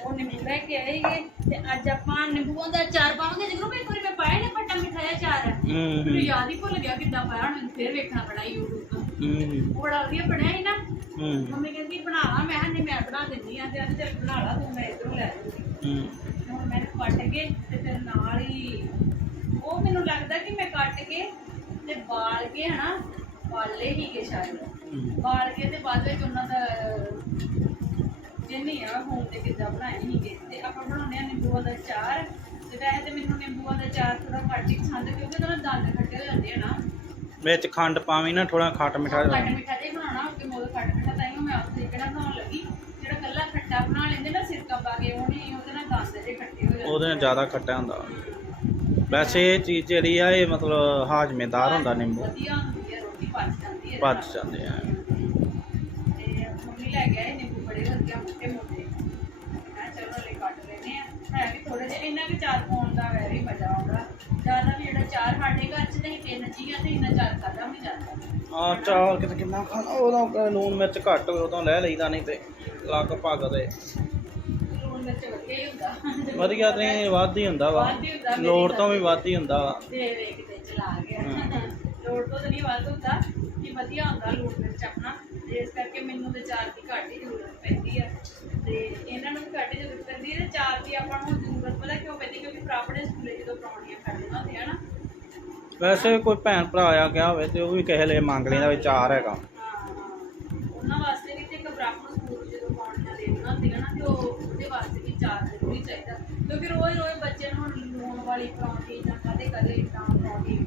ਉਹ ਨਿੰਬੂ ਲੈ ਕੇ ਆਏਗੇ ਤੇ ਅੱਜ ਆਪਾਂ ਨਿੰਬੂਆਂ ਦਾ ਅਚਾਰ ਪਾਵਾਂਗੇ ਜਿਗਰੋਂ ਮੈਂ ਇੱਕ ਵਾਰੀ ਮੈਂ ਪਾਇਆ ਨਾ ਖੱਟਾ ਮਿੱਠਾ ਜਿਹਾ ਅਚਾਰ ਮੈਨੂੰ ਯਾਦ ਹੀ ਭੁੱਲ ਗਿਆ ਕਿੱਦਾਂ ਪਾਇਆ ਹੁਣ ਫੇਰ ਵੇਖਣਾ ਪੈਣਾ YouTube ਤੋਂ। ਉਹ ਬੜਾ ਵਧੀਆ ਬਣਿਆ ਸੀ ਨਾ। ਮੰਮੀ ਕਹਿੰਦੀ ਬਣਾ ਲਾ। ਮੈਂ ਨਹੀਂ ਮੈਂ ਬਣਾ ਦਿੰਦੀ ਆ ਤੇ ਅੱਜ ਚੱਲ ਬਣਾ ਲਾ ਤੂੰ ਮੈਂ ਇਧਰੋਂ ਲੈ ਲੂੰਗੀ ਹੁਣ ਮੈਂ ਕੱਟ ਕੇ ਤੇ ਫਿਰ ਨਾਲ ਹੀ ਉਹ ਮੈਨੂੰ ਲੱਗਦਾ ਕਿ ਮੈਂ ਕੱਟ ਕੇ ਤੇ ਬਾਲ ਕੇ ਹਨਾ ਬਾਲੇ ਹੀ ਕੇ ਸ਼ਾਇਦ। ਬਾਲ ਕੇ ਤੇ ਬਾਅਦ ਵਿੱਚ ਉਹਨਾਂ ਦਾ ਜਿੰਨੀ ਆ ਹੁਣ ਤੇ ਕਿੱਦਾਂ ਬਣਾਏ ਸੀਗੇ। ਤੇ ਆਪਾਂ ਬਣਾਉਂਦੇ ਆ ਨਿੰਬੂਆਂ ਦਾ ਚਾਰ ਤੇ ਵੈਸੇ ਤੇ ਮੈਨੂੰ ਨਿੰਬੂਆਂ ਦਾ ਚਾਰ ਥੋੜਾ ਘੱਟ ਹੀ ਪਸੰਦ ਕਿਉਂਕਿ ਉਹਦੇ ਨਾਲ ਦੰਦ ਖੱਟੇ ਹੋ ਜਾਂਦੇ ਆ ਨਾ। ਵਿੱਚ ਖੰਡ ਪਾਵੀਂ ਨਾ ਥੋੜਾ ਖੱਟ ਮਿੱਠਾ ਜਿਹਾ। ਖੱਟ ਮਿੱਠਾ ਜਿਹਾ ਬਣਾਉਣਾ ਕਿ ਮੋਦ ਖੱਟ ਮਿੱਠਾ ਤਾਂ ਹੀ ਮੈਂ ਆਪ ਤਰੀਕੇ ਨਾਲ ਬਣਾਉਣ ਲੱਗੀ। ਜਿਹੜਾ ਕੱਲਾ ਖੱਟਾ ਬਣਾ ਲੈਂਦੇ ਨਾ ਸਿਰਕਾ ਪਾ ਕੇ ਉਹ ਨਹੀਂ ਉਹਦੇ ਨਾਲ ਦੰਦ ਜੇ ਖੱਟੇ ਹੋ ਜਾਂਦੇ ਉਹਦੇ ਨਾਲ ਜ਼ਿਆਦਾ ਖੱਟਾ ਹੁੰਦਾ। ਵੈਸੇ ਇਹ ਚੀਜ਼ ਜਿਹੜੀ ਆ ਇਹ ਮਤਲਬ ਹਾਜ਼ਮੇਦਾਰ ਹੁੰਦਾ ਨਿੰਬੂ। ਵਧੀਆ ਹੁੰਦੀ ਹੈ ਰੋਟੀ ਪਚ ਜਾਂਦੀ ਹੈ ਇਹਦੇ ਪਚ ਨਾਲ। ਜਾਂਦੇ ਆ। ਥੋੜੇ ਜਿਹੇ ਇਹਨਾਂ ਵੀ ਚਾਰ ਪਾਉਣ ਦਾ ਵੈਰੀ ਮਜ਼ਾ ਆਉਂਦਾ। ਜ਼ਿਆਦਾ ਵੀ ਜਿਹੜਾ ਚਾਰ ਸਾਡੇ ਘਰ ਚ ਨਹੀਂ ਤਿੰਨ ਜੀਆਂ ਤੇ ਇੰਨਾ ਚਾਰ ਖਾਦਾ ਵੀ ਜਾਂਦਾ। ਆ ਚਾਲ ਕਿਤੇ ਕਿੰਨਾ ਖਾਣਾ ਉਦੋਂ ਲੂਣ ਮਿਰਚ ਘੱਟ ਹੋਵੇ ਉਦੋਂ ਲੈ ਲਈਦਾ ਨਹੀਂ ਤੇ ਲੱਗ ਭੱਗ ਦੇ ਲੂਣ ਮਿਰਚ ਵਧੀਆ ਹੀ ਹੁੰਦਾ। ਵਧੀਆ ਤੇ ਵੱਧ ਹੀ ਹੁੰਦਾ ਵਾ। ਵੱਧ ਹੀ ਹੁੰਦਾ, ਮੇਰੀ ਲੋੜ ਤੋਂ ਵੀ ਵੱਧ ਹੀ ਹੁੰਦਾ ਵਾ। ਦੇ ਵੇ ਕਿਤੇ ਚਲਾ ਗਿਆ। ਲੋੜ ਤੋਂ ਤਾਂ ਨਹੀਂ ਵੱਧ ਹੁੰਦਾ ਕਿ ਵਧੀਆ ਹੁੰਦਾ ਲੂਣ ਮਿਰਚ ਆਪਣਾ। ਤੇ ਇਸ ਕਰਕੇ ਮੈਨੂੰ ਤੇ ਚਾਰ ਦੀ ਘੱਟ ਹੀ ਜ਼ਰੂਰਤ ਪੈਂਦੀ ਆ। ਤੇ ਇਹਨਾਂ ਨੂੰ ਵੀ ਹੀ ਜ਼ਰੂਰਤ ਪੈਂਦੀ ਹੈ ਤੇ ਚਾਰ ਦੀ ਆਪਾਂ ਨੂੰ ਜ਼ਰੂਰਤ ਪਤਾ ਕਿਉਂ ਪੈਂਦੀ ਕਿਉਂਕਿ ਆਪਣੇ ਸਕੂਲੇ ਜਦੋਂ ਪਰੌਣੀਆਂ ਖੜੀਆਂ ਹੁੰਦੀਆਂ ਨਾ। ਵੈਸੇ ਕੋਈ ਭੈਣ ਭਰਾ ਆ ਗਿਆ ਹੋਵੇ ਤੇ ਉਹ ਵੀ ਕਿਸੇ ਲਈ ਮੰਗ ਲੈਂਦਾ ਵੀ ਚਾਰ ਹੈਗਾ। ਉਹਨਾਂ ਵਾਸਤੇ ਵੀ ਤੇ ਇੱਕ ਬ੍ਰਾਹਮਣ ਸਕੂਲ ਜਦੋਂ ਪੌਣੀਆਂ ਦੇਣੀਆਂ ਹੁੰਦੀਆਂ ਨਾ ਤੇ ਉਹ ਉਹਦੇ ਵਾਸਤੇ ਵੀ ਚਾਰ ਜ਼ਰੂਰੀ ਚਾਹੀਦਾ। ਕਿਉਂਕਿ ਰੋਜ਼ ਰੋਜ਼ ਬੱਚੇ ਨੂੰ ਹੁਣ ਲੂਣ ਵਾਲੀ ਪਰੌਂਠੀ ਜਾਂ ਕਦੇ ਕਦੇ ਤਾਂ ਪਰੌਂਠੀ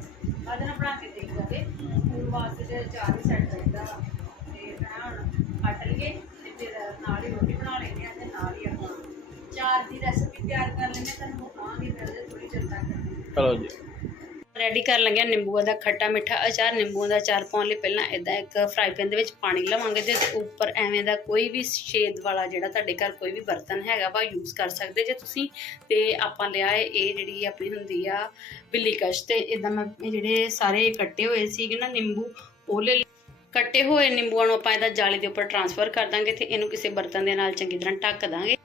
ਆਦੇ ਨਾਲ ਬਣਾ ਕੇ ਦੇ ਜਾਂਦੇ ਸਕੂਲ ਵਾਸਤੇ ਤੇ ਚਾਰ ਹੀ ਸੈੱਟ ਚਾਹੀਦਾ ਵਾ ਤੇ ਮੈਂ ਹੁਣ ਕੱਟ ਲਈਏ ਤੇ ਫਿਰ ਨਾਲ ਹੀ ਰੋਟੀ ਬਣਾ ਲੈਂਦੇ ਆ ਤੇ ਨਾਲ ਹੀ ਆਪਾਂ ਚਾਰ ਦੀ ਰੈਸਪੀ ਤਿਆਰ ਕਰ ਲੈਂਦੇ ਹਾਂ, ਤੁਹਾਨੂੰ ਦਿਖਾਵਾਂਗੇ ਫਿਰ ਥੋੜੀ ਚਿੰਤਾ ਕਰਨੀ ਚਲੋ ਜੀ। ਰੈਡੀ ਕਰ ਲੰਗਿਆ ਨਿੰਬੂਆਂ ਦਾ ਖੱਟਾ ਮਿੱਠਾ ਅਚਾਰ। ਨਿੰਬੂਆਂ ਦਾ ਅਚਾਰ ਪਾਉਣ ਲਈ ਪਹਿਲਾਂ ਇਦਾਂ ਇੱਕ ਫਰਾਈ ਪੈਨ ਦੇ ਵਿੱਚ ਪਾਣੀ ਲਵਾਂਗੇ ਤੇ ਉੱਪਰ ਐਵੇਂ ਦਾ ਕੋਈ ਵੀ ਛੇਦ ਵਾਲਾ ਜਿਹੜਾ ਤੁਹਾਡੇ ਘਰ ਕੋਈ ਵੀ ਬਰਤਨ ਹੈਗਾ ਵਾ ਯੂਜ਼ ਕਰ ਸਕਦੇ ਜੇ ਤੁਸੀਂ। ਤੇ ਆਪਾਂ ਲਿਆ ਹੈ ਇਹ ਜਿਹੜੀ ਆਪਣੀ ਹੁੰਦੀ ਆ ਬਿੱਲੀ ਕਸ਼ ਤੇ ਇਦਾਂ ਮੈਂ ਇਹ ਜਿਹੜੇ ਸਾਰੇ ਕੱਟੇ ਹੋਏ ਸੀਗੇ ਨਾ ਨਿੰਬੂ ਉਹ ਲੈ। ਕੱਟੇ ਹੋਏ ਨਿੰਬੂਆਂ ਨੂੰ ਆਪਾਂ ਇਹਦਾ ਜਾਲੀ ਦੇ ਉੱਪਰ ਟਰਾਂਸਫਰ ਕਰ ਦਾਂਗੇ ਤੇ ਇਹਨੂੰ ਕਿਸੇ ਬਰਤਨ ਦੇ ਨਾਲ ਚੰਗੀ ਤਰ੍ਹਾਂ ਢੱਕ ਦਾਂਗੇ।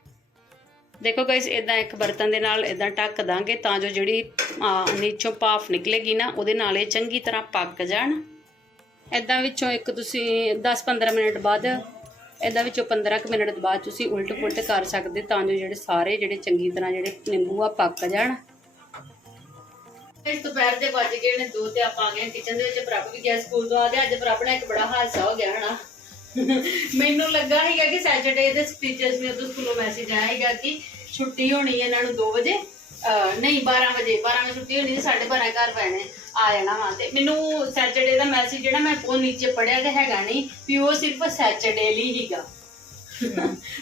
ਦੇਖੋ ਗਾਇਸ ਇਦਾਂ ਇੱਕ ਬਰਤਨ ਦੇ ਨਾਲ ਇਦਾਂ ਢੱਕ ਦਾਂਗੇ ਤਾਂ ਜੋ ਜਿਹੜੀ ਨੀਚੋਂ ਭਾਫ ਨਿਕਲੇਗੀ ਨਾ, ਉਹਦੇ ਨਾਲ ਇਹ ਚੰਗੀ ਤਰ੍ਹਾਂ ਪੱਕ ਜਾਣ। ਇਦਾਂ ਵਿੱਚੋਂ ਇੱਕ ਤੁਸੀਂ 10-15 ਮਿੰਟ ਬਾਅਦ ਇਦਾਂ ਵਿੱਚੋਂ 15 ਕੁ ਮਿੰਟ ਬਾਅਦ ਤੁਸੀਂ ਉਲਟ ਪੁਲਟ ਕਰ ਸਕਦੇ ਤਾਂ ਜੋ ਜਿਹੜੇ ਸਾਰੇ ਜਿਹੜੇ ਚੰਗੀ ਤਰ੍ਹਾਂ ਜਿਹੜੇ ਨਿੰਬੂ ਆ ਪੱਕ ਜਾਣ। ਇਸ ਦੁਪਹਿਰ ਦੇ ਵੱਜ ਗਏ ਨੇ ਦੋ ਤੇ ਆਪਾਂ ਆ ਗਏ ਕਿਚਨ ਦੇ ਵਿੱਚ ਪ੍ਰਭ ਵੀ ਗਿਆ ਸਕੂਲ ਤੋਂ ਆ ਤੇ ਅੱਜ ਪ੍ਰਭ ਨਾਲ ਇੱਕ ਬੜਾ ਹਾਦਸਾ ਹੋ ਗਿਆ, ਹਨਾ। ਮੈਨੂੰ ਲੱਗਾ ਹੈਗਾ ਕਿ ਸੈਟਰਡੇ ਦੇ ਟੀਚਰਸ ਨੇ ਉਦੋਂ ਸਕੂਲੋਂ ਮੈਸੇਜ ਆਇਆ ਹੈਗਾ ਕਿ ਛੁੱਟੀ ਹੋਣੀ ਹੈ ਇਹਨਾਂ ਨੂੰ 2 ਵਜੇ। ਅਹ ਨਹੀਂ 12 ਵਜੇ। 12 ਵਜੇ ਛੁੱਟੀ ਹੋਣੀ ਤੇ 12:30 ਘਰ ਪੈਣੇ ਆ ਜਾਣਾ ਵਾ। ਤੇ ਮੈਨੂੰ ਸੈਚਰਡੇ ਦਾ ਮੈਸੇਜ ਜਿਹੜਾ ਮੈਂ ਉਹ ਨੀਚੇ ਪੜਿਆ ਤੇ ਹੈਗਾ ਨਹੀਂ ਵੀ ਉਹ ਸਿਰਫ ਸੈਚਰਡੇ ਲਈ ਹੀਗਾ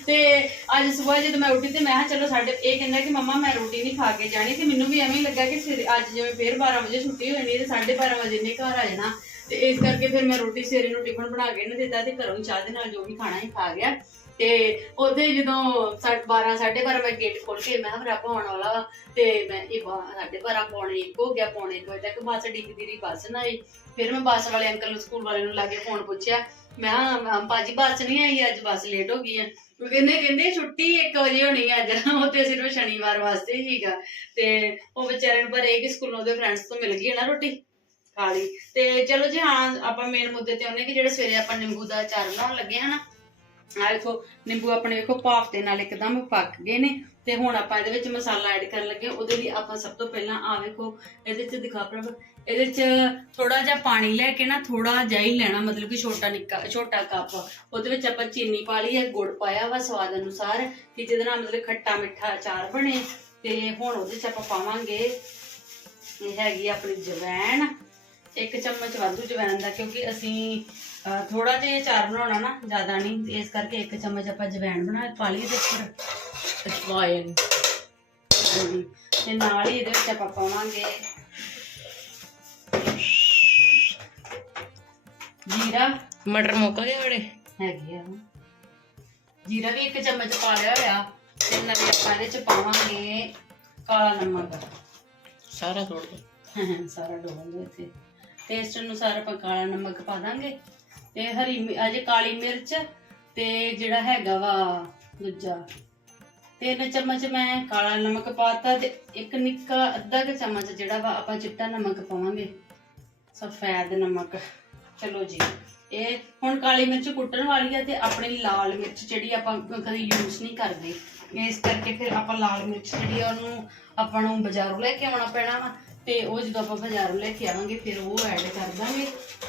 ਤੇ ਅੱਜ ਸਵੇਰ ਜਦੋਂ ਮੈਂ ਉੱਠੀ ਤੇ ਮੈਂ ਕਿਹਾ, ਚਲੋ ਸਾਡੇ, ਇਹ ਕਹਿੰਦਾ ਕਿ ਮੰਮਾ ਮੈਂ ਰੋਟੀ ਨਹੀਂ ਖਾ ਕੇ ਜਾਣੀ। ਤੇ ਮੈਨੂੰ ਵੀ ਐਵੇਂ ਹੀ ਲੱਗਾ ਕਿ ਸਵੇਰੇ- ਅੱਜ ਜਿਵੇਂ ਫੇਰ 12 ਵਜੇ ਛੁੱਟੀ ਹੋਣੀ ਜਾਣੀ ਤੇ 12:30 ਵਜੇ ਨੇ ਘਰ ਆ ਜਾਣਾ। ਤੇ ਇਸ ਕਰਕੇ ਫਿਰ ਮੈਂ ਰੋਟੀ ਸਵੇਰੇ ਨੂੰ ਟਿਫਨ ਬਣਾ ਕੇ ਇਹਨੂੰ ਦਿੱਤਾ ਤੇ ਘਰੋਂ ਹੀ ਚਾਹ ਦੇ ਨਾਲ ਜੋ ਵੀ ਖਾਣਾ ਹੀ ਖਾ ਗਿਆ। ਤੇ ਉਹਦੇ ਜਦੋਂ 12 12:30 ਮੈਂ ਗੇਟ ਖੋਲ ਕੇ ਮੈਂ ਕਿਹਾ ਰੱਬ ਆਉਣ ਵਾਲਾ ਵਾ। ਤੇ ਮੈਂ ਇਹ 12:30 ਪੌਣੇ ਇੱਕ ਹੋ ਗਿਆ, ਪੌਣੇ ਇੱਕ ਵਜੇ ਤੱਕ ਬੱਸ ਡਿੱਗਦੀ ਰਹੀ, ਬੱਸ ਨਾ ਆਈ। ਫਿਰ ਮੈਂ ਬੱਸ ਵਾਲੇ ਅੰਕਲ ਨੂੰ ਸਕੂਲ ਵਾਲੇ ਨੂੰ ਲਾ ਕੇ ਫੋਨ ਪੁੱਛਿਆ। ਮੈਂ ਕਿਹਾ ਭਾਜੀ ਬੱਸ ਨਹੀਂ ਆਈ, ਅੱਜ ਬੱਸ ਲੇਟ ਹੋ ਗਈ ਹੈ ਉਹ ਕਹਿੰਦੇ ਕਹਿੰਦੇ ਛੁੱਟੀ 1 ਵਜੇ ਹੋਣੀ ਹੈ ਅੱਜ। ਉਹ ਤੇ ਸਿਰਫ ਸ਼ਨੀਵਾਰ ਵਾਸਤੇ ਹੀਗਾ ਤੇ ਉਹ ਵਿਚਾਰੇ ਨੂੰ ਪਰ ਇਹ ਕਿ ਸਕੂਲੋਂ ਉਹਦੇ ਫਰੈਂਡਸ ਤੋਂ ਮਿਲ ਗਈ ਹੈ ਨਾ ਰੋਟੀ। ਖਾ ਲਈ। ਤੇ ਚਲੋ ਜੀ, ਹਾਂ, ਆਪਾਂ ਮੇਨ ਮੁੱਦੇ ਤੇ ਆਉਂਦੇ ਕਿ ਜਿਹੜੇ ਸਵੇਰੇ ਆਪਾਂ ਨਿੰਬੂ ਦਾ ਅਚਾਰ ਬਣਾਉਣ ਲੱਗੇ ਹਨਾ ਆ ਦੇਖੋ, ਨਿੰਬੂ ਆਪਣੇ ਵੇਖੋ ਭਾਫ ਦੇ ਨਾਲ ਇੱਕਦਮ ਪੱਕ ਗਏ ਨੇ। ਤੇ ਹੁਣ ਆਪਾਂ ਇਹਦੇ ਵਿੱਚ ਮਸਾਲਾ ਐਡ ਕਰਨ ਲੱਗੇ ਉਹਦੇ ਲਈ ਆਪਾਂ ਸਭ ਤੋਂ ਪਹਿਲਾਂ ਆ ਵੇਖੋ, ਇਹਦੇ ਚ ਦਿਖਾ ਪ੍ਰਭ, ਇਹਦੇ ਚ ਥੋੜਾ ਜਿਹਾ ਪਾਣੀ ਲੈ ਕੇ ਨਾ ਥੋੜਾ ਜਿਹਾ ਹੀ ਲੈਣਾ, ਮਤਲਬ ਕਿ ਛੋਟਾ ਨਿੱਕਾ, ਛੋਟਾ ਕੱਪ। ਉਹਦੇ ਵਿੱਚ ਆਪਾਂ ਚੀਨੀ ਪਾ ਲਈ ਹੈ, ਗੁੜ ਪਾਇਆ ਵਾ ਸਵਾਦ ਅਨੁਸਾਰ, ਕਿ ਜਿਹਦੇ ਨਾਲ ਮਤਲਬ ਖੱਟਾ ਮਿੱਠਾ ਅਚਾਰ ਬਣੇ। ਤੇ ਹੁਣ ਉਹਦੇ ਚ ਆਪਾਂ ਪਾਵਾਂਗੇ, ਇਹ ਹੈਗੀ ਆਪਣੀ ਜਵੈਣ। ਇੱਕ ਚਮਚ ਵਾਧੂ ਜਵੈਣ ਦਾ ਕਿਉਂਕਿ ਅਸੀਂ ਥੋੜਾ ਜਿਹਾ ਅਚਾਰ ਬਣਾਉਣਾ ਨਾ ਜ਼ਿਆਦਾ ਨਹੀਂ ਇਸ ਕਰਕੇ ਇੱਕ ਚਮਚ ਆਪਾਂ ਜਵੈਣ ਬਣਾ ਪਾ ਲਈ ਤੇ ਉੱਪਰ। ਅਜਵਾਇਨ ਹਾਂਜੀ। ਤੇ ਨਾਲ ਹੀ ਇਹਦੇ ਵਿੱਚ ਆਪਾਂ ਪਾਵਾਂਗੇ ਜੀਰਾ। ਮਟਰ ਮੁੱਕ ਗਏ ਬੜੇ ਹੈਗੇ ਆ। ਜੀਰਾ ਵੀ ਇੱਕ ਚਮਚ ਪਾ ਲਿਆ ਹੋਇਆ ਤੇ ਨਾਲੇ ਆਪਾਂ ਇਹਦੇ ਚ ਪਾਵਾਂਗੇ ਕਾਲਾ ਨਮਕ। ਸਾਰਾ ਦੋ। [LAUGHS] ਸਾਰਾ ਡੋਲ ਦੋ ਇੱਥੇ। ਟੇਸਟ ਅਨੁਸਾਰ ਆਪਾਂ ਕਾਲਾ ਨਮਕ ਪਾ ਦਾਂਗੇ। ਤੇ ਹਰੀ ਅਜੇ ਕਾਲੀ ਮਿਰਚ ਤੇ ਜਿਹੜਾ ਹੈਗਾ ਵਾ ਦੂਜਾ। ਤਿੰਨ ਚਮਚ ਮੈਂ ਕਾਲਾ ਨਮਕ ਪਾਤਾ ਤੇ ਇੱਕ ਨਿੱਕਾ ਅੱਧਾ ਕੁ ਚਮਚ ਜਿਹੜਾ ਵਾ ਆਪਾਂ ਚਿੱਟਾ ਨਮਕ ਪਾਵਾਂਗੇ। ਸਫੈਦ ਨਮਕ। ਚਲੋ ਜੀ, ਇਹ ਹੁਣ ਕਾਲੀ ਮਿਰਚ ਕੁੱਟਣ ਵਾਲੀ ਆ ਤੇ ਆਪਣੀ ਲਾਲ ਮਿਰਚ ਜਿਹੜੀ ਆਪਾਂ ਕਦੀ ਯੂਜ਼ ਨਹੀਂ ਕਰਦੇ। ਇਸ ਕਰਕੇ ਫਿਰ ਆਪਾਂ ਲਾਲ ਮਿਰਚ ਜਿਹੜੀ ਆ ਉਹਨੂੰ ਆਪਾਂ ਨੂੰ ਬਾਜ਼ਾਰੋਂ ਲੈ ਕੇ ਆਉਣਾ ਪੈਣਾ ਵਾ। ਤੇ ਉਹ ਜਦੋਂ ਆਪਾਂ ਬਾਜ਼ਾਰੋਂ ਲੈ ਕੇ ਆਵਾਂਗੇ ਫਿਰ ਉਹ ਐਡ ਕਰ ਦਾਂਗੇ।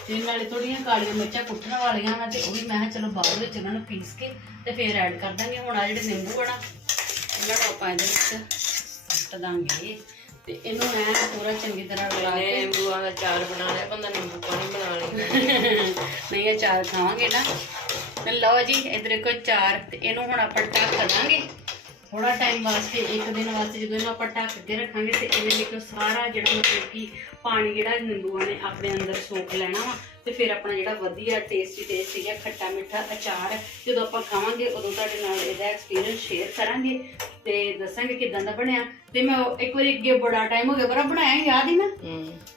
ਤੇ ਨਾਲੇ ਥੋੜੀਆਂ ਕਾਲੀਆਂ ਮਿਰਚਾਂ ਕੁੱਟਣ ਵਾਲੀਆਂ ਵਾ ਤੇ ਉਹ ਵੀ ਮੈਂ ਕਿਹਾ ਚਲੋ ਬਾਅਦ ਵਿੱਚ ਉਹਨਾਂ ਨੂੰ ਪੀਸ ਕੇ ਤੇ ਫਿਰ ਐਡ ਕਰ ਦਾਂਗੇ। ਹੁਣ ਆ ਜਿਹੜੇ ਨਿੰਬੂ ਆ ਨਾ ਇਹਨਾਂ ਨੂੰ ਆਪਾਂ ਇਹਦੇ ਵਿੱਚ ਸੁੱਟ ਦਾਂਗੇ। ਤੇ ਇਹਨੂੰ ਐ ਪੂਰਾ ਚੰਗੀ ਤਰ੍ਹਾਂ ਰਲਾ ਕੇ ਨਿੰਬੂਆਂ ਦਾ ਚਾਰ ਬਣਾ ਲਿਆ ਬੰਦਾ ਨਿੰਬੂ ਪਾਣੀ ਬਣਾ ਲੇਗਾ [LAUGHS] ਨਹੀਂ ਇਹ ਚਾਰ ਖਾਵਾਂਗੇ ਨਾ। ਤੇ ਲਓ ਜੀ ਇਧਰ ਕੋ ਚਾਰ ਤੇ ਇਹਨੂੰ ਹੁਣ ਆਪਾਂ ਢੱਕ ਦਾਂਗੇ। ਥੋੜਾ ਟਾਈਮ ਵਾਸਤੇ ਇੱਕ ਦਿਨ ਵਾਸਤੇ ਜਦੋਂ ਇਹਨੂੰ ਆਪਾਂ ਢੱਕ ਕੇ ਰੱਖਾਂਗੇ ਤੇ ਇਹਦੇ ਵਿੱਚ ਸਾਰਾ ਜਿਹੜਾ ਮਤਲਬ ਕਿ ਪਾਣੀ ਜਿਹੜਾ ਨਿੰਬੂਆਂ ਨੇ ਆਪਣੇ ਅੰਦਰ ਸੋਖ ਲੈਣਾ ਵਾ ਤੇ ਫਿਰ ਆਪਣਾ ਜਿਹੜਾ ਵਧੀਆ ਟੇਸਟੀ ਟੇਸਟੀ ਜਿਹਾ ਖੱਟਾ ਮਿੱਠਾ ਅਚਾਰ ਜਦੋਂ ਆਪਾਂ ਖਾਵਾਂਗੇ ਉਦੋਂ ਤੁਹਾਡੇ ਨਾਲ ਇਹਦਾ ਐਕਸਪੀਰੀਅੰਸ ਸ਼ੇਅਰ ਕਰਾਂਗੇ ਤੇ ਦੱਸਾਂਗੇ ਕਿਦਾਂ ਦਾ ਬਣਿਆ। ਤੇ ਮੈਂ ਇੱਕ ਵਾਰੀ ਅੱਗੇ ਬੜਾ ਟਾਈਮ ਹੋ ਗਿਆ ਪਰ ਬਣਾਇਆ ਯਾਦ ਹੀ ਨਾ?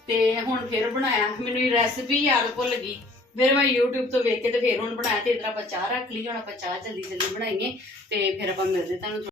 ਤੇ ਹੁਣ ਫਿਰ ਬਣਾਇਆ ਮੈਨੂੰ ਇਹ ਰੈਸਪੀ ਯਾਦ ਭੁੱਲ ਗਈ। ਫਿਰ ਮੈਂ YouTube ਤੋਂ ਵੇਖ ਕੇ ਤੇ ਫਿਰ ਹੁਣ ਬਣਾਇਆ ਤੇ ਇਧਰ ਆਪਾਂ ਚਾਹ ਰੱਖ ਲਈ ਹੁਣ ਆਪਾਂ ਚਾਹ ਜਲਦੀ ਜਲਦੀ ਬਣਾਈਏ ਤੇ ਫਿਰ ਆਪਾਂ ਮਿਲਦੇ ਤੁਹਾਨੂੰ